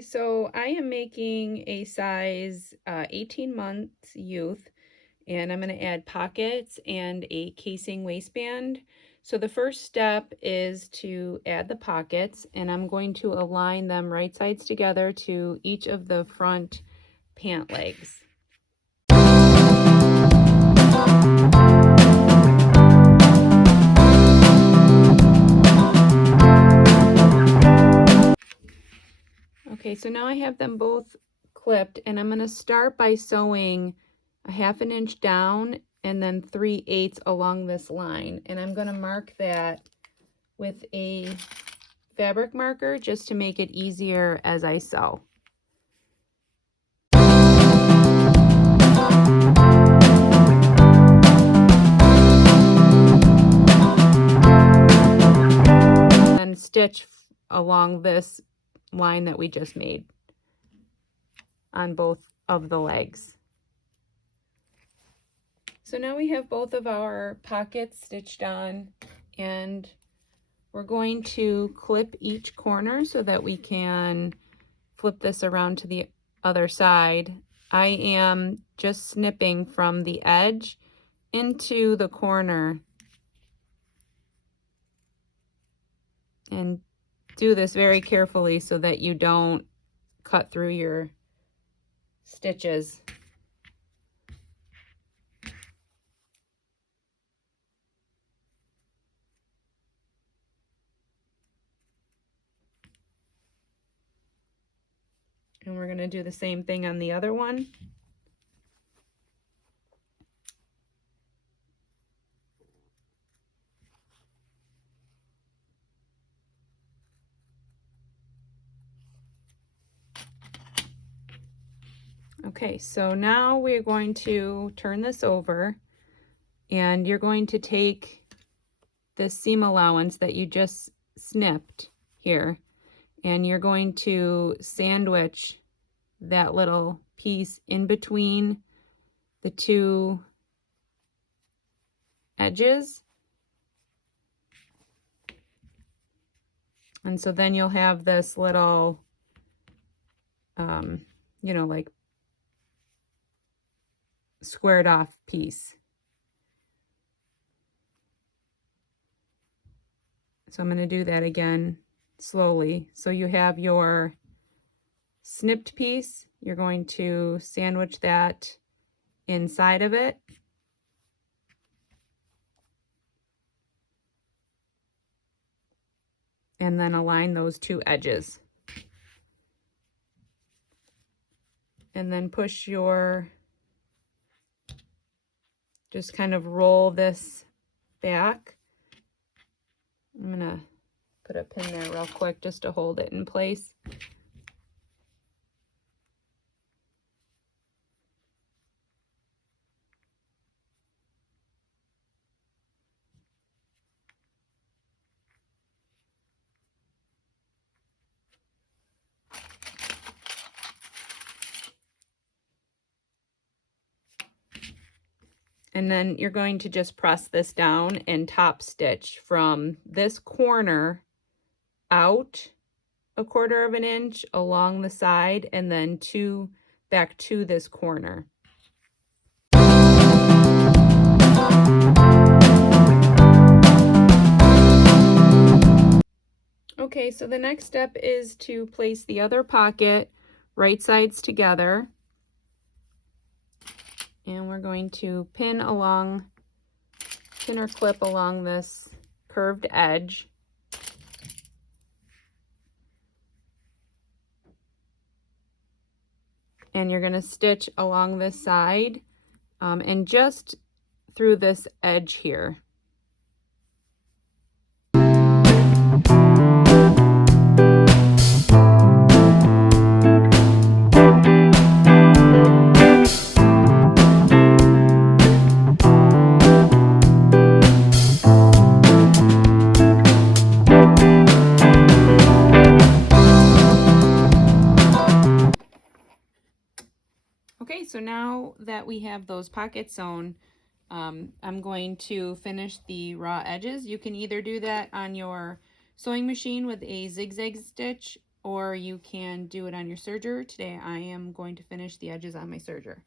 Okay, so I am making a size 18 months youth, and I'm going to add pockets and a casing waistband. So the first step is to add the pockets, and I'm going to align them right sides together to each of the front pant legs. Okay, so now I have them both clipped, and I'm going to start by sewing a 1/2 inch down and then 3/8 along this line. And I'm going to mark that with a fabric marker just to make it easier as I sew. And stitch along this line that we just made on both of the legs. So now we have both of our pockets stitched on, and we're going to clip each corner so that we can flip this around to the other side. I am just snipping from the edge into the corner, and do this very carefully so that you don't cut through your stitches. And we're going to do the same thing on the other one. Okay, so now we're going to turn this over, and you're going to take this seam allowance that you just snipped here, and you're going to sandwich that little piece in between the two edges. And so then you'll have this little, you know, like squared off piece. So I'm going to do that again slowly. So you have your snipped piece, you're going to sandwich that inside of it. And then align those two edges. And then push your, just kind of roll this back. I'm gonna put a pin there real quick just to hold it in place. And then you're going to just press this down and top stitch from this corner out 1/4 inch along the side, and then back to this corner. Okay, so the next step is to place the other pocket right sides together. And we're going to pin or clip along this curved edge. And you're going to stitch along this side and just through this edge here. Okay, so now that we have those pockets sewn, I'm going to finish the raw edges. You can either do that on your sewing machine with a zigzag stitch, or you can do it on your serger. Today I am going to finish the edges on my serger.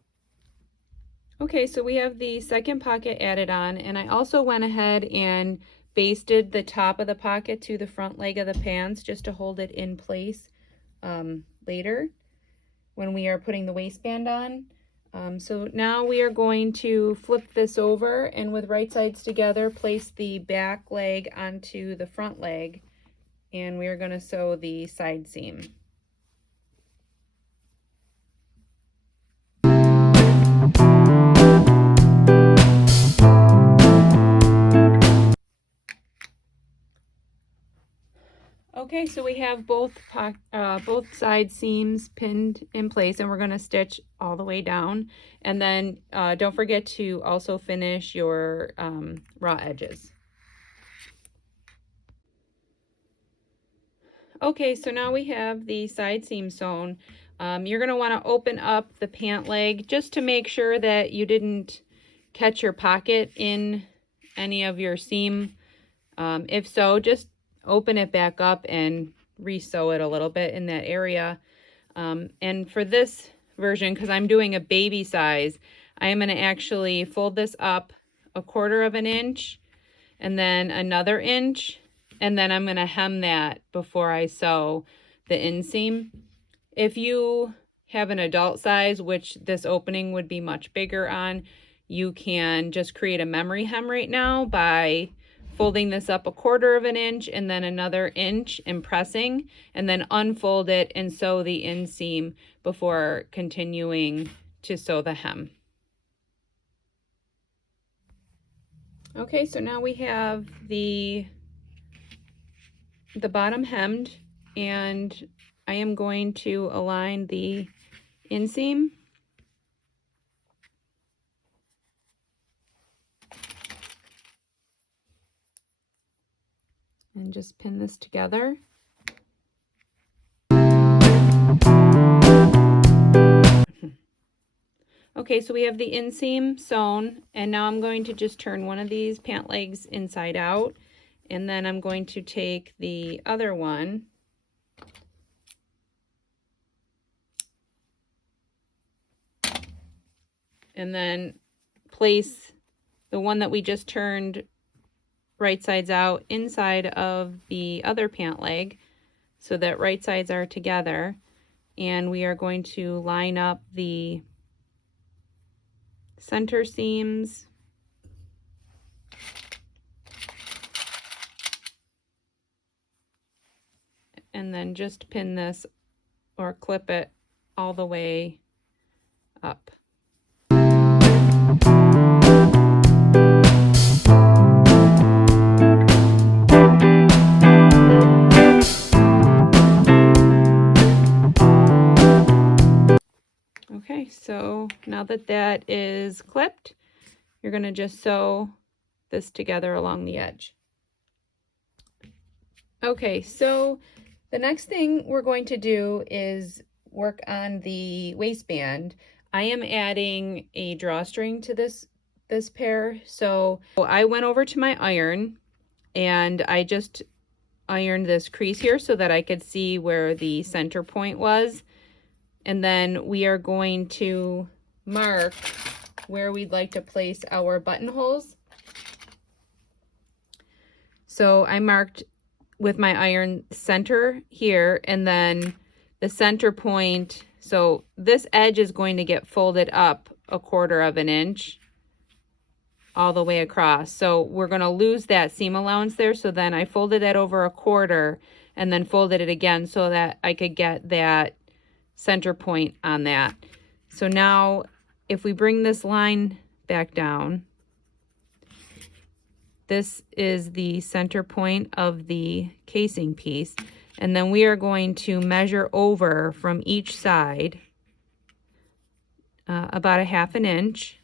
Okay, so we have the second pocket added on, and I also went ahead and basted the top of the pocket to the front leg of the pants just to hold it in place later when we are putting the waistband on. So now we are going to flip this over, and with right sides together, place the back leg onto the front leg, and we are going to sew the side seam. Okay, so we have both side seams pinned in place, and we're going to stitch all the way down. And then don't forget to also finish your raw edges. Okay, so now we have the side seam sewn. You're going to want to open up the pant leg just to make sure that you didn't catch your pocket in any of your seam. If so, just open it back up and re-sew it a little bit in that area. And for this version, because I'm doing a baby size, I am going to actually fold this up 1/4 of an inch and then another inch, and then I'm going to hem that before I sew the inseam. If you have an adult size, which this opening would be much bigger on, you can just create a memory hem right now by folding this up 1/4 of an inch and then another inch and pressing, and then unfold it and sew the inseam before continuing to sew the hem. Okay, so now we have the bottom hemmed, and I am going to align the inseam. And just pin this together. Okay, so we have the inseam sewn, and now I'm going to just turn one of these pant legs inside out, and then I'm going to take the other one and then place the one that we just turned right sides out inside of the other pant leg so that right sides are together, and we are going to line up the center seams and then just pin this or clip it all the way up. Okay, so now that that is clipped, you're going to just sew this together along the edge. Okay, so the next thing we're going to do is work on the waistband. I am adding a drawstring to this pair. So I went over to my iron and I just ironed this crease here so that I could see where the center point was. And then we are going to mark where we'd like to place our buttonholes. So I marked with my iron center here, and then the center point. So this edge is going to get folded up 1/4 of an inch all the way across. So we're going to lose that seam allowance there. So then I folded that over 1/4 and then folded it again so that I could get that center point on that. So now if we bring this line back down, this is the center point of the casing piece, and then we are going to measure over from each side about 1/2 inch.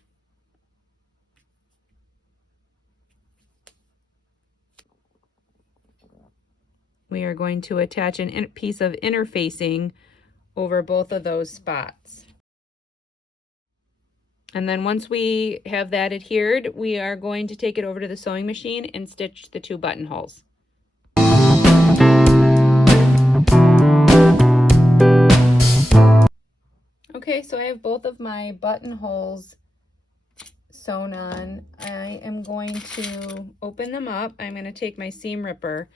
We are going to attach a piece of interfacing over both of those spots. And then once we have that adhered, we are going to take it over to the sewing machine and stitch the 2 buttonholes. Okay, so I have both of my buttonholes sewn on. I am going to open them up. I'm going to take my seam ripper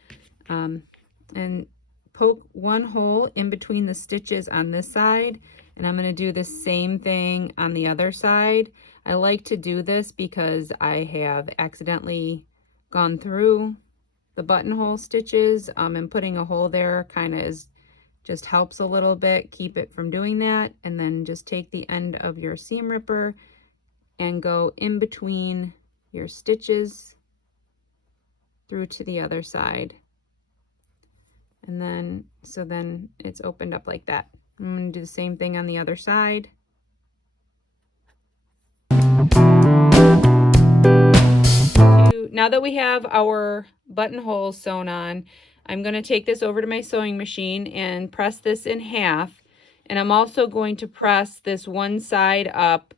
and poke one hole in between the stitches on this side, and I'm going to do the same thing on the other side. I like to do this because I have accidentally gone through the buttonhole stitches, and putting a hole there kind of just helps a little bit keep it from doing that. And then just take the end of your seam ripper and go in between your stitches through to the other side. And then, so then it's opened up like that. I'm going to do the same thing on the other side. Now that we have our buttonholes sewn on, I'm going to take this over to my sewing machine and press this in half. And I'm also going to press this one side up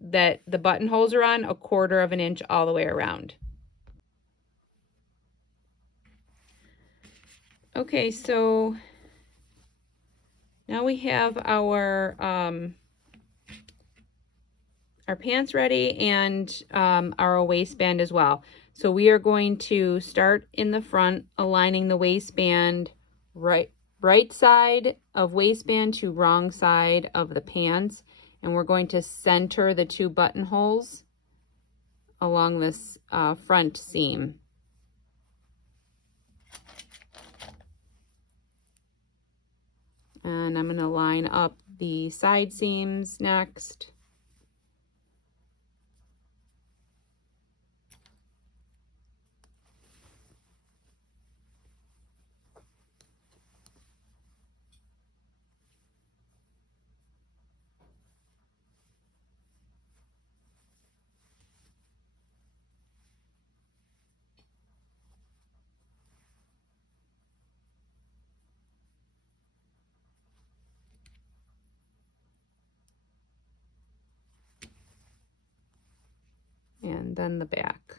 that the buttonholes are on 1/4 of an inch all the way around. Okay, so now we have our pants ready, and our waistband as well. So we are going to start in the front, aligning the waistband right side of waistband to wrong side of the pants, and we're going to center the 2 buttonholes along this front seam. And I'm going to line up the side seams next. And then the back.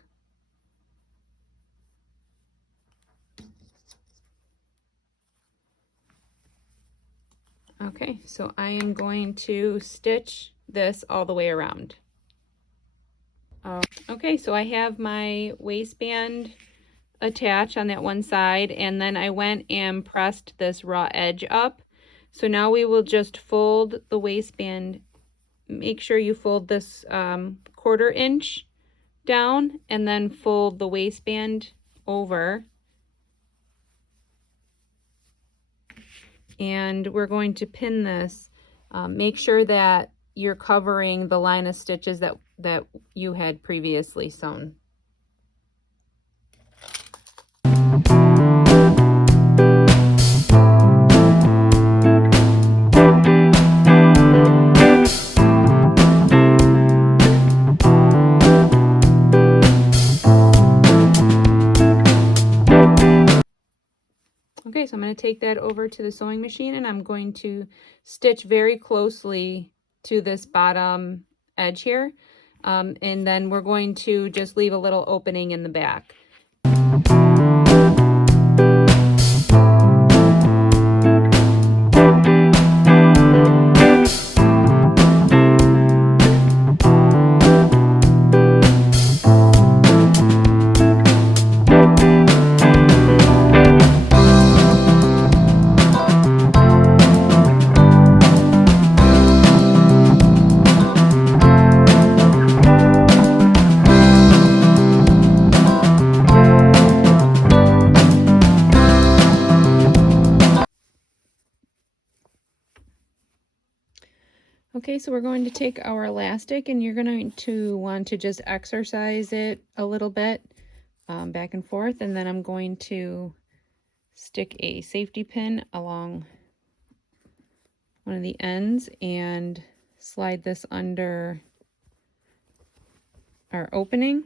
Okay, so I am going to stitch this all the way around. Okay, so I have my waistband attached on that one side, and then I went and pressed this raw edge up. So now we will just fold the waistband. Make sure you fold this 1/4 inch down, and then fold the waistband over. And we're going to pin this. Make sure that you're covering the line of stitches that you had previously sewn. Okay, so I'm going to take that over to the sewing machine, and I'm going to stitch very closely to this bottom edge here. And then we're going to just leave a little opening in the back. Okay, so we're going to take our elastic, and you're going to want to just exercise it a little bit back and forth, and then I'm going to stick a safety pin along one of the ends and slide this under our opening.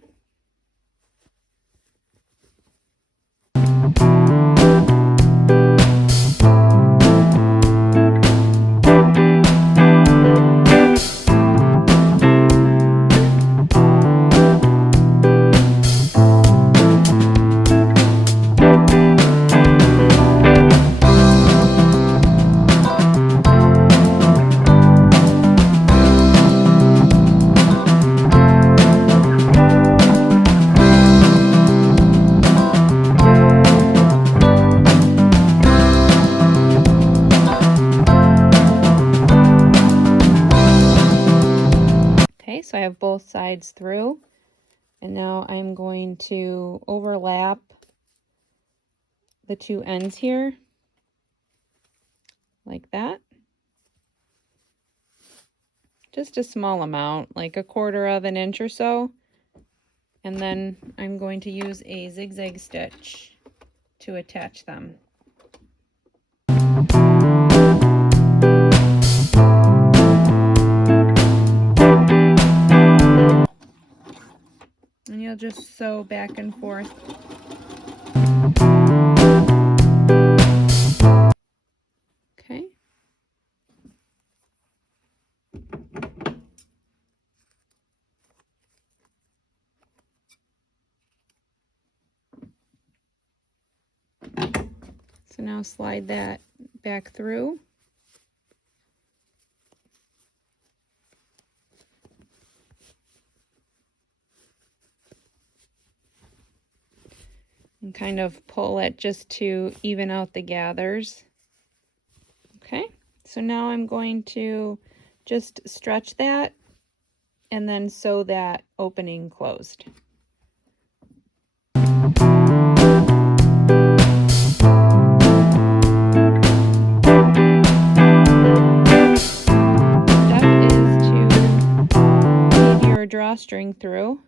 Okay, so I have both sides through, and now I'm going to overlap the two ends here, like that. Just a small amount, like 1/4 of an inch or so. And then I'm going to use a zigzag stitch to attach them. And you'll just sew back and forth. Okay. So now slide that back through. And kind of pull it just to even out the gathers. Okay, so now I'm going to just stretch that and then sew that opening closed. Step is to feed your drawstring through.